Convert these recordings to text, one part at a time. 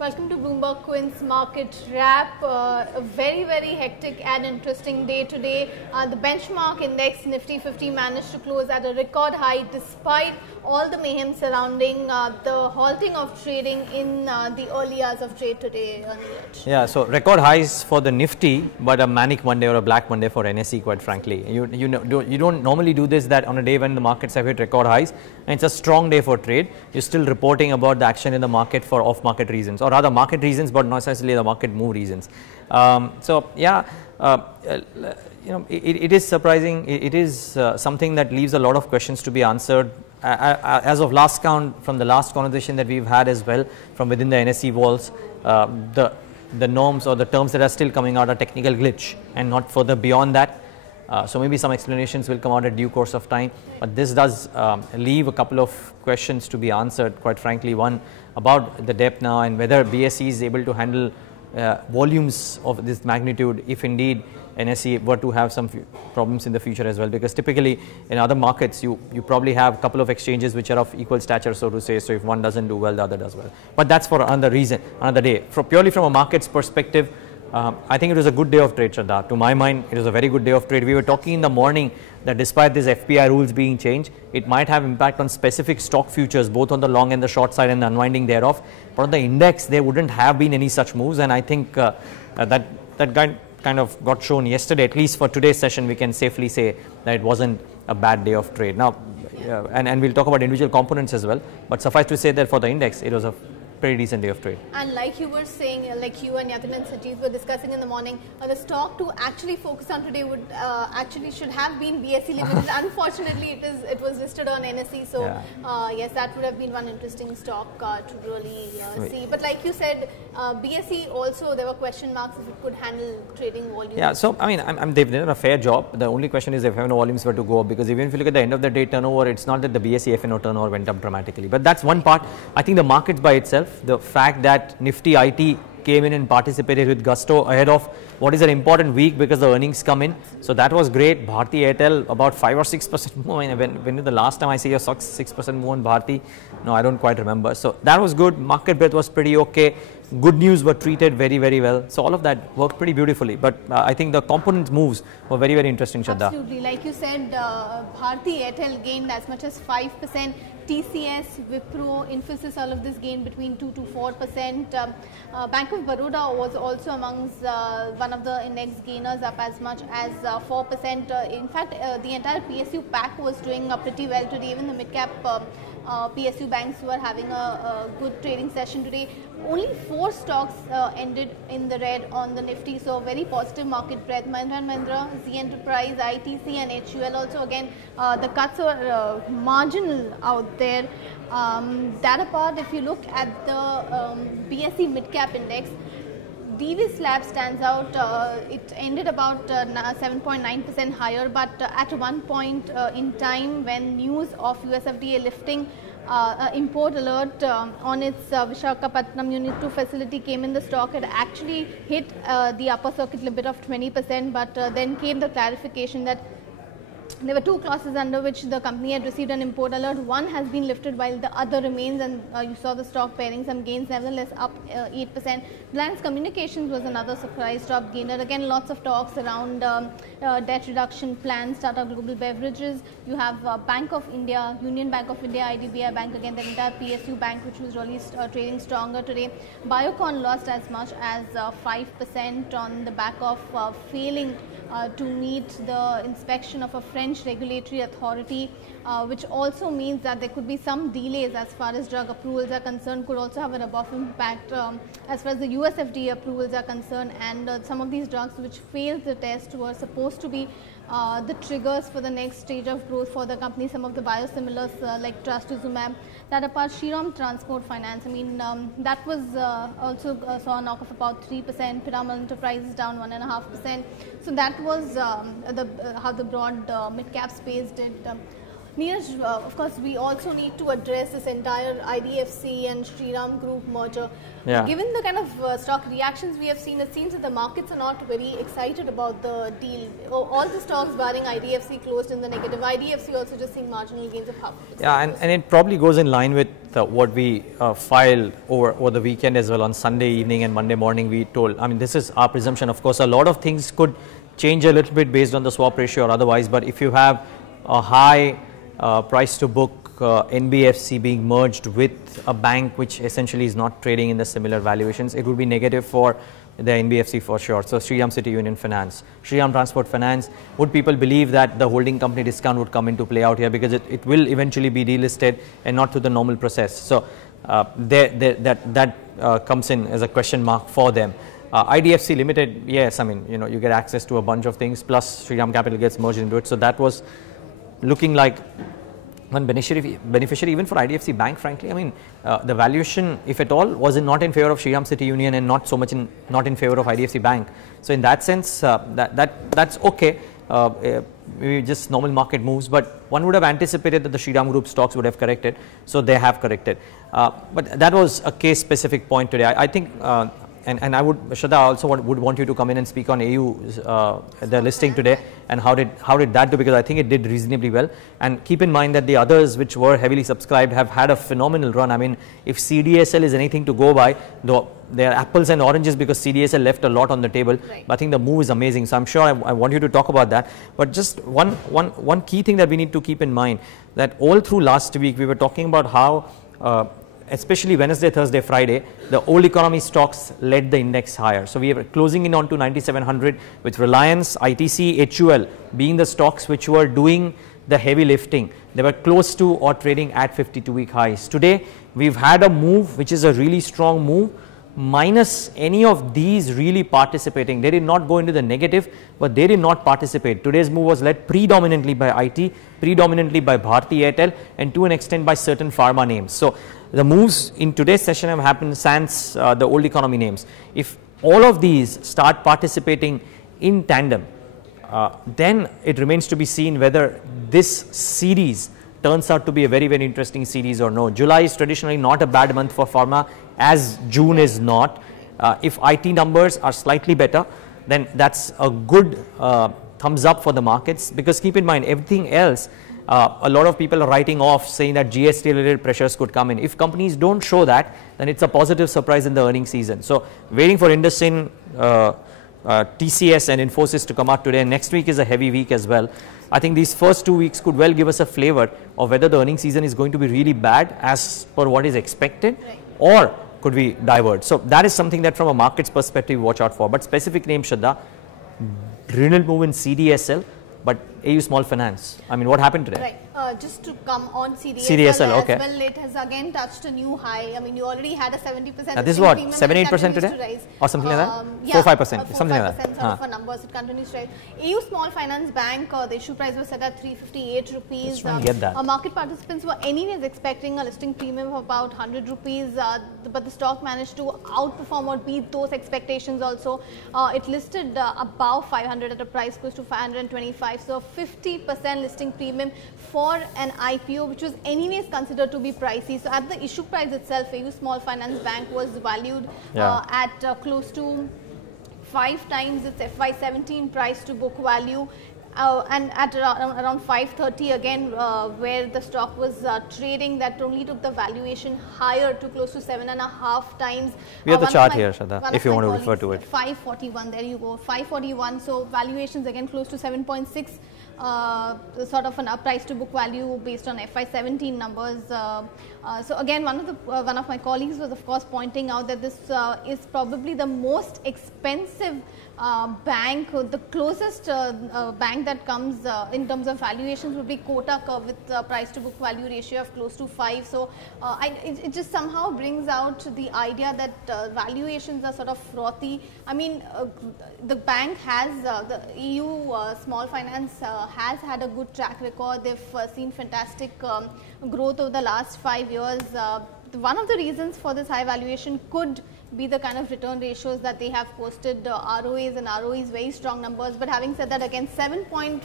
Welcome to Bloomberg Quint's Market Wrap. A very hectic and interesting day today. The benchmark index Nifty 50 managed to close at a record high despite all the mayhem surrounding the halting of trading in the early hours of trade today. Yeah, so record highs for the Nifty, but a manic Monday or a black Monday for NSE, quite frankly. You don't normally do this, that on a day when the markets have hit record highs and it's a strong day for trade, you're still reporting about the action in the market for off-market reasons, or rather market reasons, but not necessarily the market move reasons. It is surprising. It is something that leaves a lot of questions to be answered. As of last count, from the last conversation that we've had as well, from within the NSE walls, the norms or the terms that are still coming out are technical glitch and not further beyond that. So maybe some explanations will come out at due course of time, but this does leave a couple of questions to be answered, quite frankly. One about the depth now and whether BSE is able to handle volumes of this magnitude if indeed NSE were to have some problems in the future as well, because typically in other markets you probably have a couple of exchanges which are of equal stature, so to say. So if one doesn't do well, the other does well, but that's for another reason, another day. Purely from a markets perspective, I think it was a good day of trade, Shraddha. To my mind, it was a very good day of trade. We were talking in the morning that despite these FPI rules being changed, it might have impact on specific stock futures, both on the long and the short side and the unwinding thereof. But on the index, there wouldn't have been any such moves, and I think that kind of got shown yesterday. At least for today's session, we can safely say that it wasn't a bad day of trade. Now, and we'll talk about individual components as well, but suffice to say that for the index, it was a pretty decent day of trade. And like you were saying, like you and Yatin and Sajeev were discussing in the morning, the stock to actually focus on today would actually should have been BSE Limited. Unfortunately, it was listed on NSE, so yes, that would have been one interesting stock to really see. But like you said, BSE also, there were question marks if it could handle trading volumes. Yeah, so I mean, they've done a fair job. The only question is if F&O volumes were to go up, because even if you look at the end of the day turnover, it's not that the BSE F&O turnover went up dramatically, but that's one part. I think the markets by itself, the fact that Nifty IT came in and participated with gusto ahead of what is an important week because the earnings come in, so that was great. Bharti Airtel about 5 or 6% more. When the last time I see a 6% more on Bharti? No, I don't quite remember. So that was good. Market breadth was pretty okay. Good news were treated very well. So all of that worked pretty beautifully. But I think the component moves were very interesting, Shraddha. Absolutely. Like you said, Bharti Airtel gained as much as 5%. TCS, Wipro, Infosys, all of this gained between 2 to 4%. Bank of Baroda was also amongst one of the index gainers, up as much as 4%. In fact, the entire PSU pack was doing pretty well today. Even the mid-cap PSU banks were having a good trading session today. Only 4 stocks ended in the red on the Nifty, so very positive market breadth. Mahindra & Mahindra, Z Enterprise, ITC and HUL also. Again, the cuts were marginal out there. That apart, if you look at the BSE mid-cap index, DV Slab stands out. It ended about 7.9% higher, but at one point in time when news of USFDA lifting import alert on its Visakhapatnam Unit 2 facility came in, the stock had actually hit the upper circuit limit of 20%, but then came the clarification that there were 2 clauses under which the company had received an import alert. One has been lifted while the other remains, and you saw the stock pairing some gains, nevertheless up 8%. Reliance Communications was another surprise top gainer. Again, lots of talks around debt reduction plans, Tata Global Beverages. You have Bank of India, Union Bank of India, IDBI Bank, again the entire PSU bank, which was really trading stronger today. Biocon lost as much as 5% on the back of failing to meet the inspection of a French regulatory authority, which also means that there could be some delays as far as drug approvals are concerned, could also have a rub-off impact as far as the US FDA approvals are concerned. And some of these drugs which failed the test were supposed to be the triggers for the next stage of growth for the company. Some of the biosimilars like trastuzumab. That apart, Shriram Transport Finance, I mean, that was also saw a knock of about 3%. Piramal Enterprises down 1.5%. So that was how the broad mid-cap space did. Neeraj, of course, we also need to address this entire IDFC and Shriram Group merger. Yeah. Given the kind of stock reactions we have seen, it seems that the markets are not very excited about the deal. All the stocks barring IDFC closed in the negative. IDFC also just seeing marginal gains of 0.5%. Yeah, and it probably goes in line with what we filed over the weekend as well. On Sunday evening and Monday morning we told, I mean, this is our presumption. Of course, a lot of things could change a little bit based on the swap ratio or otherwise, but if you have a high price to book NBFC being merged with a bank which essentially is not trading in the similar valuations, it would be negative for the NBFC for sure. So Shriram City Union Finance, Shriram Transport Finance, would people believe that the holding company discount would come into play out here, because it will eventually be delisted and not through the normal process. So that comes in as a question mark for them. IDFC Limited, yes, I mean, you know, you get access to a bunch of things, plus Shriram Capital gets merged into it. So that was looking like one beneficiary even for IDFC Bank, frankly. I mean, the valuation, if at all, was not in favor of Shriram City Union and not so much not in favor of IDFC Bank. So in that sense, that's okay. Maybe just normal market moves, but one would have anticipated that the Shriram Group stocks would have corrected, so they have corrected. But that was a case specific point today. I think and I would, Shraddha, also would want you to come in and speak on AU's the listing today, and how did that do, because I think it did reasonably well. And keep in mind that the others which were heavily subscribed have had a phenomenal run. I mean, if CDSL is anything to go by, though they are apples and oranges, because CDSL left a lot on the table, right. But I think the move is amazing. So I'm sure I want you to talk about that. But just one key thing that we need to keep in mind, that all through last week we were talking about how especially Wednesday, Thursday, Friday, the old economy stocks led the index higher. So we are closing in on to 9,700 with Reliance, ITC, HUL being the stocks which were doing the heavy lifting. They were close to or trading at 52-week highs. Today, we've had a move which is a really strong move, minus any of these really participating. They did not go into the negative, but they did not participate. Today's move was led predominantly by IT, predominantly by Bharti Airtel, and to an extent by certain pharma names. So the moves in today's session have happened sans the old economy names. If all of these start participating in tandem, then it remains to be seen whether this series turns out to be a very, very interesting series or no. July is traditionally not a bad month for pharma, as June is not. If IT numbers are slightly better, then that's a good thumbs up for the markets, because keep in mind, everything else, a lot of people are writing off, saying that GST related pressures could come in. If companies don't show that, then it's a positive surprise in the earnings season. So waiting for IndusInd, TCS and Infosys to come out today. Next week is a heavy week as well. I think these first 2 weeks could well give us a flavor of whether the earnings season is going to be really bad as per what is expected, right, or could we divert. So that is something that from a markets perspective watch out for. But specific name, Shraddha, brilliant move in CDSL, but AU Small Finance, I mean, what happened today? Right. Just to come on CDSL as okay. well, it has again touched a new high. I mean, you already had a 70%. This is what, 7-8% today? Or something like that? Yeah, 4-5%, something like that. Sort of a numbers, it continues to rise. AU Small Finance Bank, the issue price was set at 358 rupees. Get that. Market participants were anyways expecting a listing premium of about 100 rupees, but the stock managed to outperform or beat those expectations also. It listed above 500 at a price close to 525, so 50% listing premium for an IPO, which was anyways considered to be pricey. So at the issue price itself, AU Small Finance Bank was valued at close to 5 times its FY17 price to book value. And at around 530 again, where the stock was trading, that only took the valuation higher to close to 7.5 times. We have the chart here, Shraddha, if you want to refer to it. 541, there you go, 541. So valuations again close to 7.6. Sort of a price to book value based on FY17 numbers. So again, one of my colleagues was of course pointing out that this is probably the most expensive bank. The closest bank that comes in terms of valuations would be Kotak with price to book value ratio of close to 5. So it just somehow brings out the idea that valuations are sort of frothy. I mean, the bank has, the EU Small Finance has had a good track record. They've seen fantastic growth over the last 5 years. One of the reasons for this high valuation could be the kind of return ratios that they have posted, ROAs and ROEs, very strong numbers. But having said that, again, 7.5%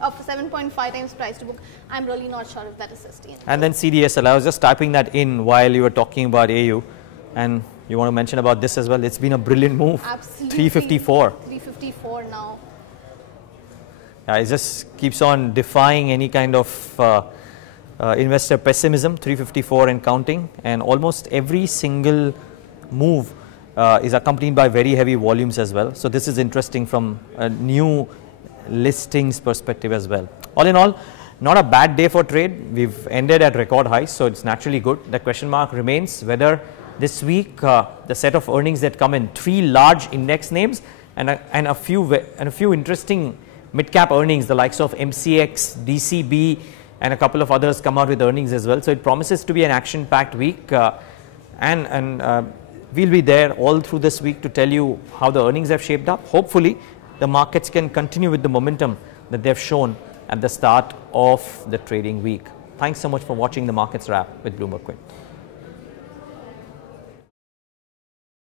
of 7.5 times price to book, I'm really not sure if that is sustainable. And then CDSL, I was just typing that in while you were talking about AU, and you want to mention about this as well. It's been a brilliant move. Absolutely. 354. 354 now. Yeah, it just keeps on defying any kind of investor pessimism. 354 and counting, and almost every single move is accompanied by very heavy volumes as well. So this is interesting from a new listings perspective as well. All in all, not a bad day for trade. We've ended at record highs, so it's naturally good. The question mark remains whether this week the set of earnings that come in, 3 large index names and a few interesting mid-cap earnings, the likes of MCX, DCB, and a couple of others come out with earnings as well. So it promises to be an action-packed week, and we'll be there all through this week to tell you how the earnings have shaped up. Hopefully, the markets can continue with the momentum that they've shown at the start of the trading week. Thanks so much for watching the Markets Wrap with Bloomberg Quint.